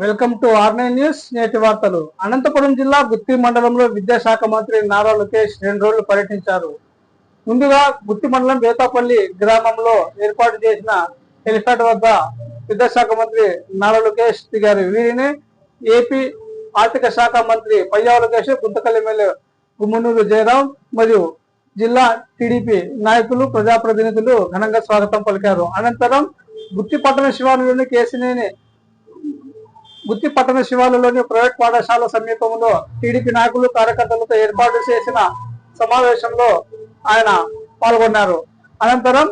Welcome to ఆర్9 news. నేటి వార్తలు. అనంతపురం జిల్లా గుత్తి మండలంలో విద్యాశాఖ మంత్రి నారా లోకేష్ 2 రోజులు పర్యటించారు. ముందుగా గుత్తి మండలం బేతాపల్లి గ్రామంలో ఏర్పాటు చేసిన హెలిప్యాడ్ వద్ద విద్యాశాఖ మంత్రి నారా లోకేష్ దిగారు. వీరిని ఏపీ ఆర్థిక శాఖ మంత్రి పయ్యావుల లోకేష్, గుంతకల్ ఎమ్మెల్యే గుమ్మనూరు జయరాం మరియు జిల్లా టీడీపీ నాయకులు, ప్రజాప్రతినిధులు ఘనంగా స్వాగతం పలికారు. అనంతరం గుత్తి పట్టణ శివారులోని ప్రైవేట్ పాఠశాల సమీపంలో టీడీపీ నాయకులు, కార్యకర్తలతో ఏర్పాటు చేసిన సమావేశంలో ఆయన పాల్గొన్నారు. అనంతరం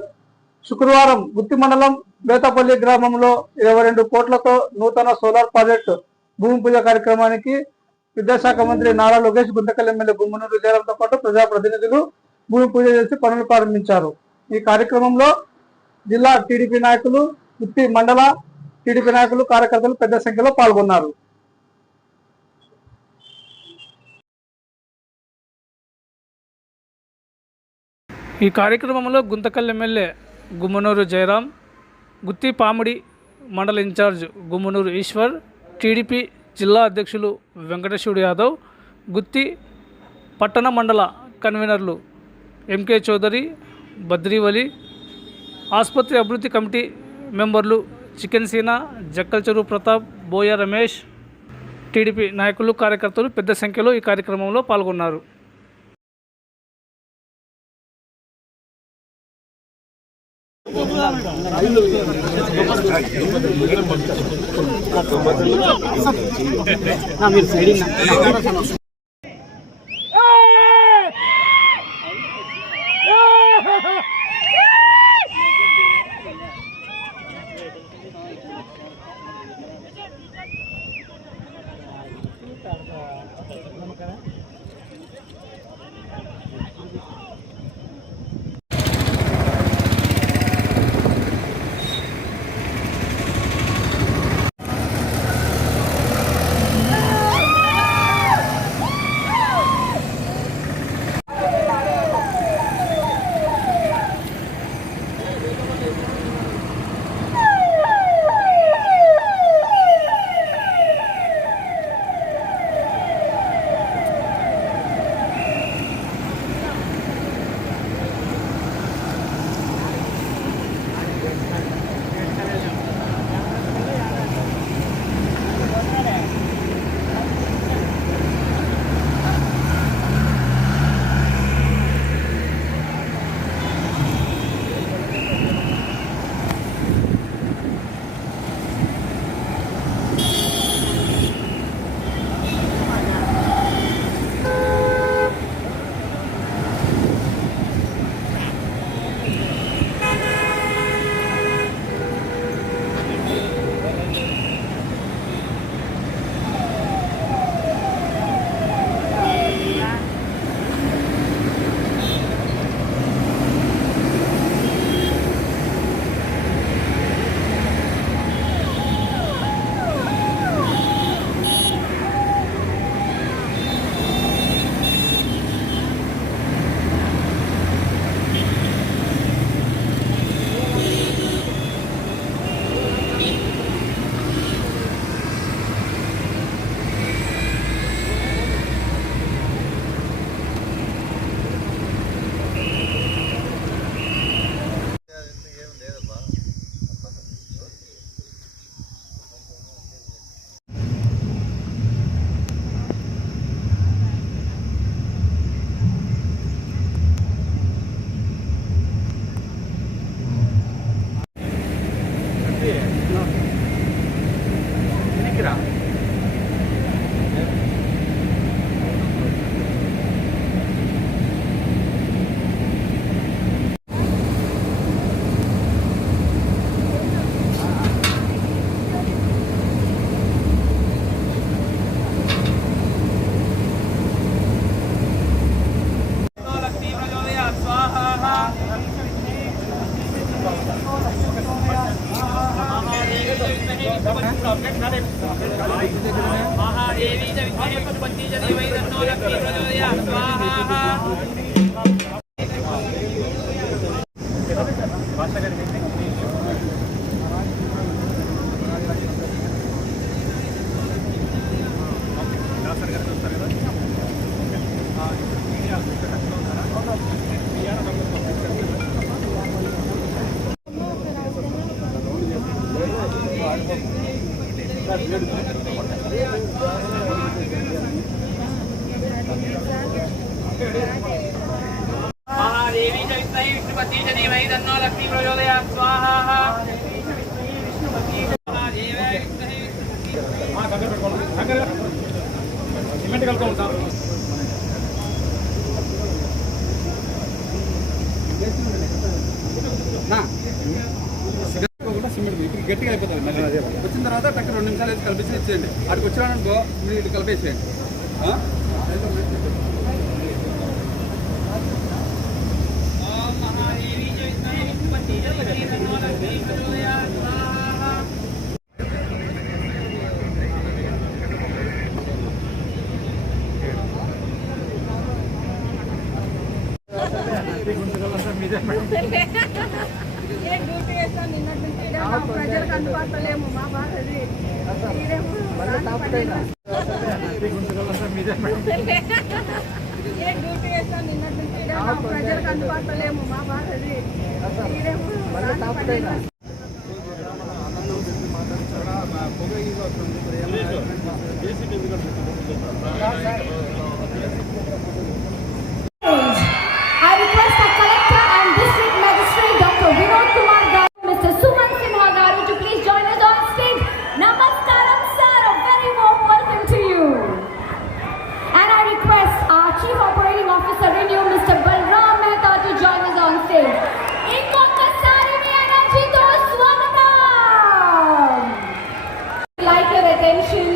శుక్రవారం గుత్తి మండలం బేతాపల్లి గ్రామంలో 22 కోట్లతో నూతన సోలార్ ప్రాజెక్టు భూమి పూజ కార్యక్రమానికి విద్యాశాఖ మంత్రి నారా లోకేష్, గుంతకల్ ఎమ్మెల్యే గుమ్మనూరు జయరాంతో పాటు ప్రజాప్రతినిధులు భూమి పూజ చేసి పనులు ప్రారంభించారు. ఈ కార్యక్రమంలో జిల్లా టీడీపీ నాయకులు, గుత్తి మండల టీడీపీ నాయకులు, కార్యకర్తలు పెద్ద సంఖ్యలో పాల్గొన్నారు. ఈ కార్యక్రమంలో గుంతకల్ ఎమ్మెల్యే గుమ్మనూరు జయరాం, గుత్తి పామిడి మండల ఇన్ఛార్జ్ గుమ్మనూరు ఈశ్వర్, టీడీపీ జిల్లా అధ్యక్షులు వెంకటేశ్వరుడు యాదవ్, గుత్తి పట్టణ మండల కన్వీనర్లు ఎంకే చౌదరి, బద్రీవలి, ఆసుపత్రి అభివృద్ధి కమిటీ మెంబర్లు చికెన్ సీనా, జక్కల్ చెరువు ప్రతాప్, బోయ రమేష్, టీడీపీ నాయకులు, కార్యకర్తలు పెద్ద సంఖ్యలో ఈ కార్యక్రమంలో పాల్గొన్నారు. महादेवी च विद्महे पशुपति च धीमहि तन्नो लक्ष्मी प्रचोदयात् स्वाहा। महादेवी च विष्णुपति विष्णुपति च देवै तन्नो लक्ष्मी प्रचोदयात् स्वाहा विष्णुपति महादेवै सिमेंट कलको ఉంటా నా సిమెంట్ ఇప్పుడు గట్టిగా అయిపోతుంది మళ్ళీ వచ్చిన తర్వాత టక్ 2 నిమిషాలు వేసి కలిపేసి ఇచ్చేయండి అక్కడికి వచ్చాడనుకో మీరు ఇటు కలిపేసేయండి ప్రజలకు అందుబాటులేము మా బాధ డ్యూటీ వేస్తాను నిన్నటి నుంచి ప్రజలకు అందుబాటులేము మా బాధ I request the Collector and District Magistrate Dr. Vinod Kumar Garu, Mr. Suman Sinha Garu to please join us on stage. Namaskaram sir, a very warm welcome to you. And I request our Chief Operating Officer Renew, Mr. Balram Mehta to join us on stage. Inkokkasari mi energyto swagatam. Like your attention,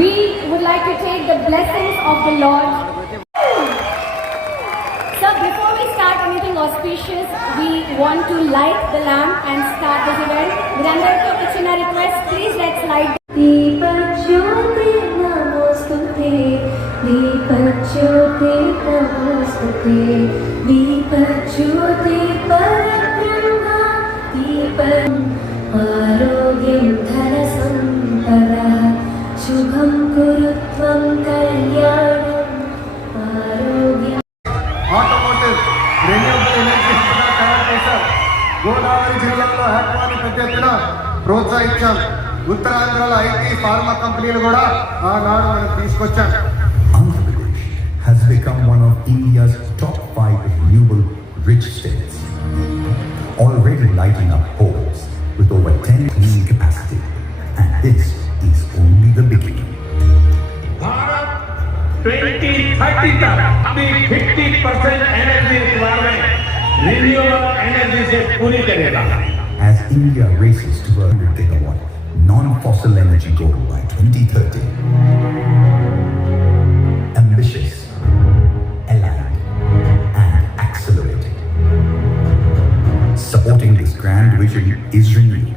we would like to take the blessings of the Lord. So before we start anything auspicious, we want to light the lamp and start this event. Grandmother Kitchen request, please let's light. Deepajyoti namostute, Deepajyoti namostute, Deepajyoti parabrahma, Deepam arogyam dhana sampada, shubham kurutvam kalyanam, arogyam. Automotive renewable energy తయారు చేశారు. గోదావరి జిల్లాలో హ్యాక్వాని పెద్ద ఎత్తున ప్రోత్సహించాం. ఉత్తరాంధ్రలో IT pharma కంపెనీలు కూడా ఆనాడు మనం తీసుకొచ్చాం. Andhra Pradesh has become one of India's top 5 renewable rich states, already lighting up homes with over 10 clean capacity, and this is only the beginning. 2030 तक अपनी 50% एनर्जी रिक्वायरमेंट रिन्यूएबल एनर्जी से पूरी करेगा. As India races to 100 gigawatt non-fossil energy goal by 2030, ambitious, aligned, and accelerated. Supporting this grand vision is ReNew,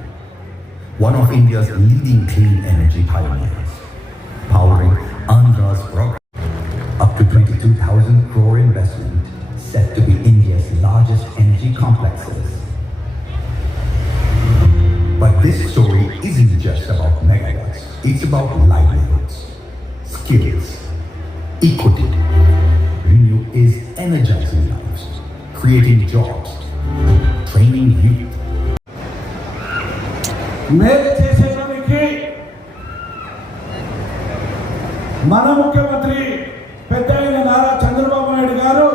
one of India's leading clean energy pioneers, powering Andhra's progress. Up to 22,000 crore investment set to be India's largest energy complexes. But this story isn't just about megawatts, it's about livelihoods, skills, equity. ReNew is energizing lives, creating jobs, training youth. మేలు చేసేదానికి మన ముఖ్యమంత్రి పెద్ద అయిన నారా చంద్రబాబు నాయుడు గారు,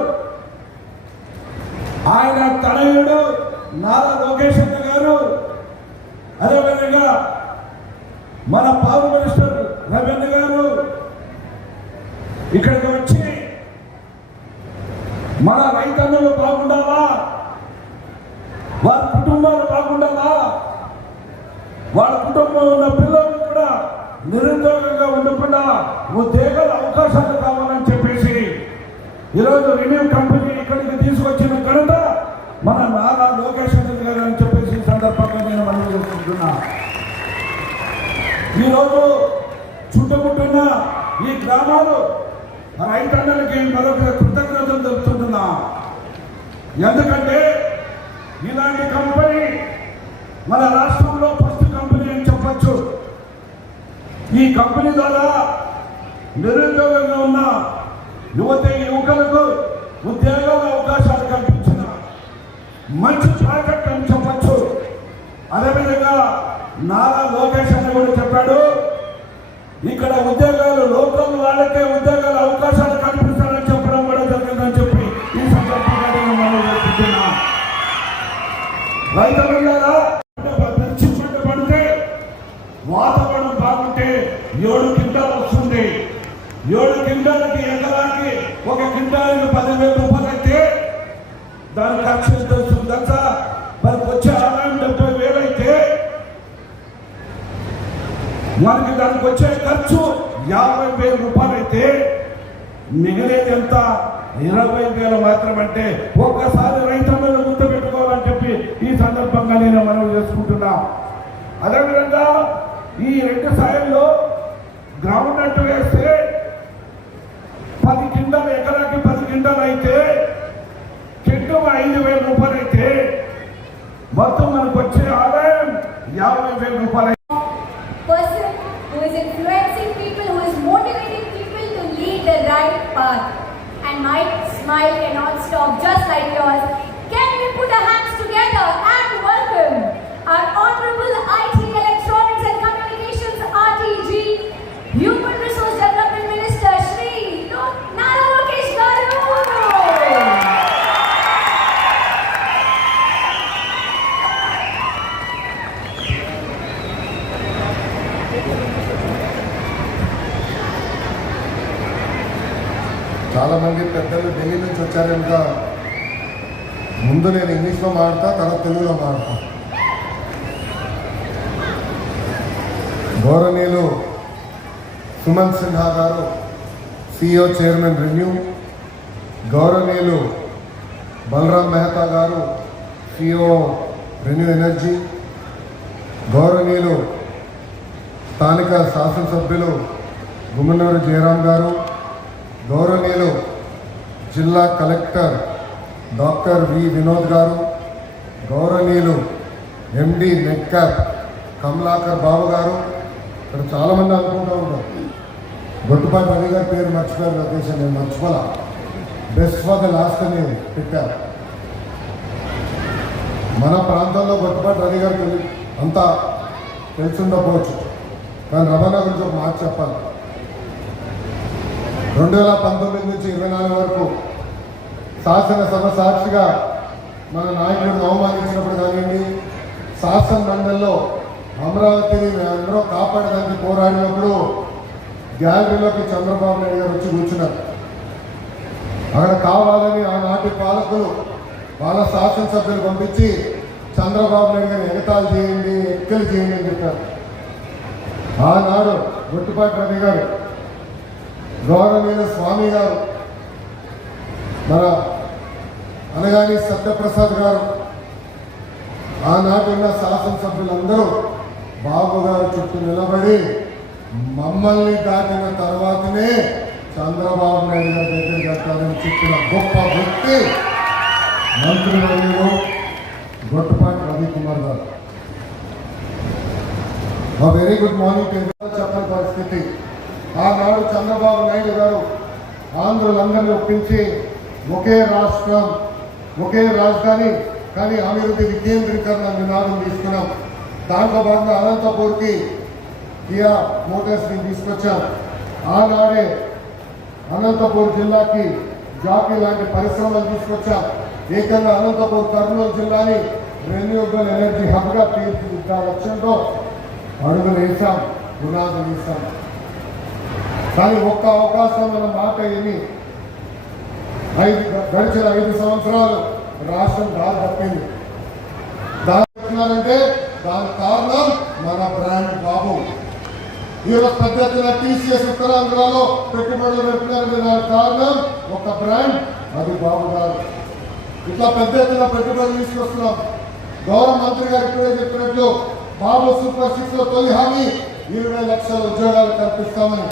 ఆయన తనయుడు నారా లోకేష్ గారు, అదేవిధంగా మన పవర్ మినిస్టర్ రవీంద్ర గారు ఇక్కడికి వచ్చి మన రైతన్నులు బాగుండాలా, వారి కుటుంబాలు బాగుండాలా, వాళ్ళ కుటుంబంలో ఉన్న పిల్లలు కూడా నిరుద్యోగంగా ఉండకుండా ఉద్యోగాల అవకాశాలు కావాలని చెప్పేసి ఈరోజు ReNew కంపెనీ ఇక్కడికి తీసుకొచ్చిన ఘనత మన నారా లోకేష్ గారు అని చెప్పేసి ఈ సందర్భంగా నేను మనం చేసుకుంటున్నా. ఈరోజు చుట్టుముట్టున్న ఈ గ్రామాలు రైతన్నలకి మరొక కృతజ్ఞతలు తెలుపుతుంటున్నా. ఎందుకంటే ఇలాంటి కంపెనీ మన రాష్ట్రంలో ఫస్ట్ కంపెనీ అని చెప్పచ్చు. ఈ కంపెనీ ద్వారా నిరుద్యోగంగా ఉన్న యువకులకు ఉద్యోగాల అవకాశాలు కల్పించిన మంచి ప్రాజెక్ట్ అని చెప్పచ్చు. అదేవిధంగా నారా లోకేష్ అని కూడా ఇక్కడ ఉద్యోగాలు లోకల్ వాళ్ళకే ఉద్యోగాల అవకాశాలు కల్పిస్తారని చెప్పడం కూడా జరిగిందని చెప్పి ఈ సందర్భంగా నేను మనం చెప్తున్నా. రైతులున్నారా పడితే వాతావరణం బాగుంటే 7 క్వింటాలు వస్తుంది. 7 క్వింటాలకి ఎకరానికి 1 క్వింటాలకు 10,000 రూపాయలు అయితే దాని ఖర్చు ఎంత వస్తుంది తెలుసా? మనకు వచ్చే ఆదాయం 70,000 అయితే మనకి దానికి వచ్చే ఖర్చు 50,000 రూపాయలు అయితే మిగిలేది ఎంత? 20,000 మాత్రమంటే ఒక్కసారి రైతులను గుర్తుపెట్టుకోవాలని చెప్పి ఈ సందర్భంగా నేను మనవి చేసుకుంటున్నా. అదేవిధంగా ఈ 2 సాయంలో గ్రౌండ్ నట్ వేస్తే 10 క్వింటాలు ఎకరాకి 10 క్వింటాలు అయితే చెట్టు 5,000 రూపాయలు అయితే మొత్తం మనకు వచ్చే ఆదాయం 50,000 రూపాయలు. Person who is influencing people, who is motivating people to lead the right path. And my smile cannot stop just like yours. Can we put our hands together and welcome our Honorable IT, Electronics and Communications RTG, Human Resource Development Minister, Shri Nara Lokesh Garu. చాలా మంది పెద్దలు ఢిల్లీ నుంచి వచ్చారు కనుక ముందు నేను ఇంగ్లీష్లో మాడతా, తర్వాత తెలుగులో మాడతా. గౌరవనీయులు సుమన్ సిన్హా గారు, CEO చైర్మన్ రెన్యూ, గౌరవనీయులు బలరాం మెహతా గారు, CEO రెన్యూ ఎనర్జీ, గౌరవనీయులు స్థానిక శాసనసభ్యులు గుమ్మనూరు జయరాం గారు, గౌరవనీయులు జిల్లా కలెక్టర్ డాక్టర్ వి వినోద్ గారు, గౌరవనీయులు MD నెట్క్యాప్ కమలాకర్ బాబు గారు. ఇక్కడ చాలామంది అనుకుంటూ ఉంటారు గొట్టుపాటి రవి గారి పేరు మర్చిపోయారు నా దేశం, నేను మర్చిపోలా. బెస్ట్ ఫర్ ద లాస్ట్ అని పెట్టారు. మన ప్రాంతంలో గొట్టుపాటి రవి గారికి అంతా తెలుసుండకపోవచ్చు, కానీ రవాణా గురించి ఒక మాట చెప్పాలి. 2019 నుంచి 24 వరకు శాసనసభ సాక్షిగా మన నాయకుడిని అవమానించినప్పుడు కానివ్వండి, శాసన మండలిలో అమరావతిని అందరూ కాపాడడానికి పోరాడినప్పుడు గ్యాలరీలోకి చంద్రబాబు నాయుడు గారు వచ్చి కూర్చున్నారు. అక్కడ కావాలని ఆనాటి పాలకులు వాళ్ళ శాసనసభ్యులు పంపించి చంద్రబాబు నాయుడు గారిని ఎగతాళి చేయండి, ఎక్కలు చేయండి అని చెప్పారు. ఆనాడు గొట్టుపాటి రవి గారు, గౌరవనీయుల స్వామి గారు, మన అనగాని సత్యప్రసాద్ గారు, ఆనాటి ఉన్న శాసనసభ్యులందరూ బాబు గారు చుట్టూ నిలబడి మమ్మల్ని దాటిన తర్వాతనే చంద్రబాబు నాయుడు గారి దగ్గరికి వెళ్తారని చెప్పిన గొప్ప వ్యక్తి మంత్రివర్యులు గొట్టుపాటి రవికుమార్ గారు. వెరీ గుడ్ మార్నింగ్ చెప్పని పరిస్థితి. ఆనాడు చంద్రబాబు నాయుడు గారు ఆంధ్రులందరినీ ఒప్పించి ఒకే రాష్ట్రం, ఒకే రాజధాని, కానీ అభివృద్ధి వికేంద్రీకరణ నినాదం తీసుకున్నాం. దాంట్లో భాగంగా అనంతపూర్కి కియా మోటార్స్ని తీసుకొచ్చాం. ఆనాడే అనంతపూర్ జిల్లాకి జాకీ లాంటి పరిశ్రమలు తీసుకొచ్చాం. ఏకంగా అనంతపూర్ కర్నూలు జిల్లాని రెన్యూబుల్ ఎనర్జీ హబ్గా తీర్చిదిద్దా లక్ష్యంతో అడుగులు వేసాం, పునాదులు వేసాం. కానీ ఒక్క అవకాశం మన మాట ఏమి గడిచిన 5 సంవత్సరాలు రాష్ట్రం దారి తప్పింది. దాని దానికి కారణం మన బ్రాండ్ బాబు. ఈరోజు పెద్ద ఎత్తున TCS ఉత్తరాంధ్రలో పెట్టుబడులు పెట్టినారంటే దానికి కారణం ఒక బ్రాండ్, అది బాబు గారు. ఇట్లా పెద్ద ఎత్తున పెట్టుబడులు తీసుకొస్తున్నాం. గౌరవ మంత్రి గారు ఇప్పుడే చెప్పినట్లు బాబు సూపర్ 6 లో తొలి హామీ 20 లక్షల ఉద్యోగాలు కల్పిస్తామని.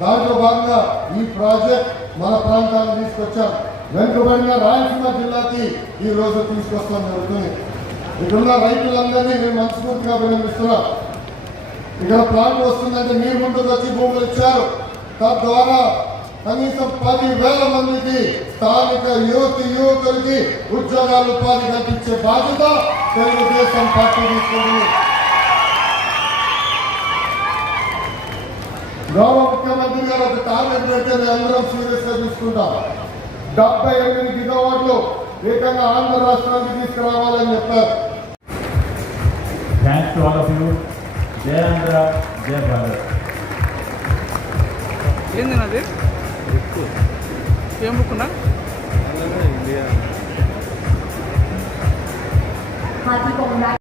దాంట్లో భాగంగా ఈ ప్రాజెక్ట్ మన ప్రాంతాన్ని తీసుకొచ్చాం. వెనుకబడిన రాయలసీమ జిల్లాకి ఈ రోజు తీసుకొస్తాం జరుగుతుంది. ఇక్కడున్న రైతులందరినీ నేను మనస్ఫూర్తిగా అభినందిస్తున్నా. ఇక్కడ ప్లాంట్ వస్తుందంటే మీరు ముందుకు వచ్చి భూములు ఇచ్చారు. తద్వారా కనీసం 10,000 మందికి స్థానిక యువకులకి ఉద్యోగాలు ఉపాధి కల్పించే బాధ్యత తెలుగుదేశం పార్టీ తీసుకుంటుంది. గౌరవ ముఖ్యమంత్రి గారు ఒక టార్గెట్ పెడితే అందరం సీరియస్ గా తీసుకుంటాం. 78 గిగావాట్లు ఏకంగా ఆంధ్ర రాష్ట్రానికి తీసుకురావాలని చెప్పారు. Thanks to all of you. జై ఆంధ్ర, జై భారత్. ఏంది నాది ఏం బుక్కున్నా Happy congrats.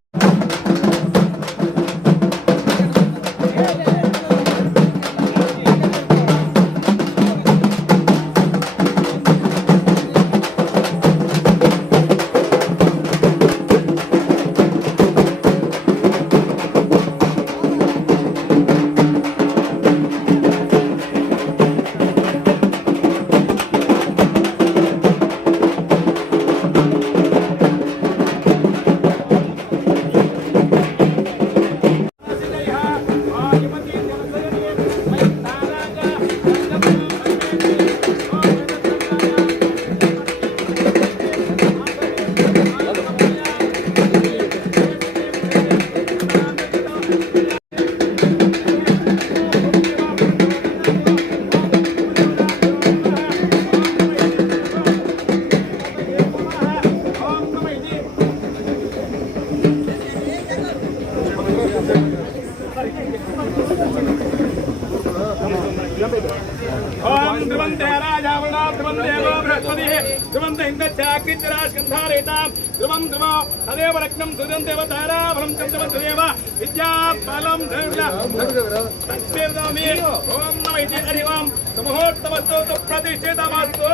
ओम ध्रुवंते राजावणा ध्रुवंते वो बृहस्पतिः ध्रुवंते इन्द्रचाक्रिजरास्कन्धारेतां ध्रुवं ध्रुवो तदेव रत्नं ध्रुवं देवतारावलं चन्द्रवन्तदेव विद्याफलं धैर्यस्वेदामि ओम नमः इति हरिवां समहोत्तमस्तु प्रतिष्ठितमस्तु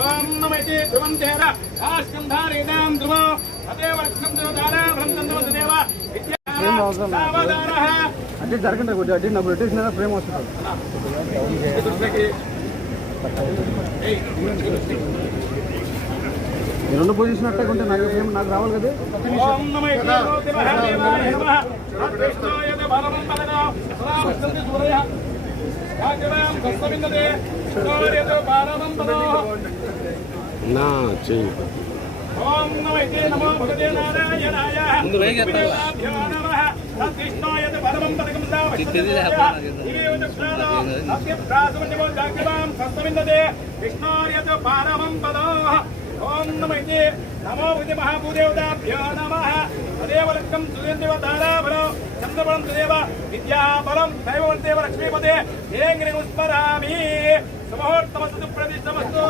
ओम नमः इति ध्रुवंते रास्कन्धारेतां ध्रुवो तदेव रत्नं देवतारावलं चन्द्रवन्तदेव అంటే జరగండి కొద్దిగా అంటే నాకు బ్రిటిష్ ఫ్రేమ్ వస్తుంది. ఈ రెండు పొజిషన్ అట్టే ఉంటే నాకు ఫ్రేమ్ నాకు రావాలి కదా. నా చెయ్యి ఓం నమః నమో భగవతే నారాయణాయ ముందు వేగెత్తాభ్యో నమః తద్విష్ణాయ పరమం పదకం సావచిత్తే విష్ణార్యత పరమం పదో ఓం నమః నమో భగవతే మహాభూదేవతాభ్యో నమః తదేవ లక్ష్మం సురేంద్రవతారాభరో చంద్రబలం తదేవ విద్యాబలం దైవవంతేవ లక్ష్మీపదే ఏం స్మరామి సమహోత్తమస్తు ప్రతిష్టమస్తు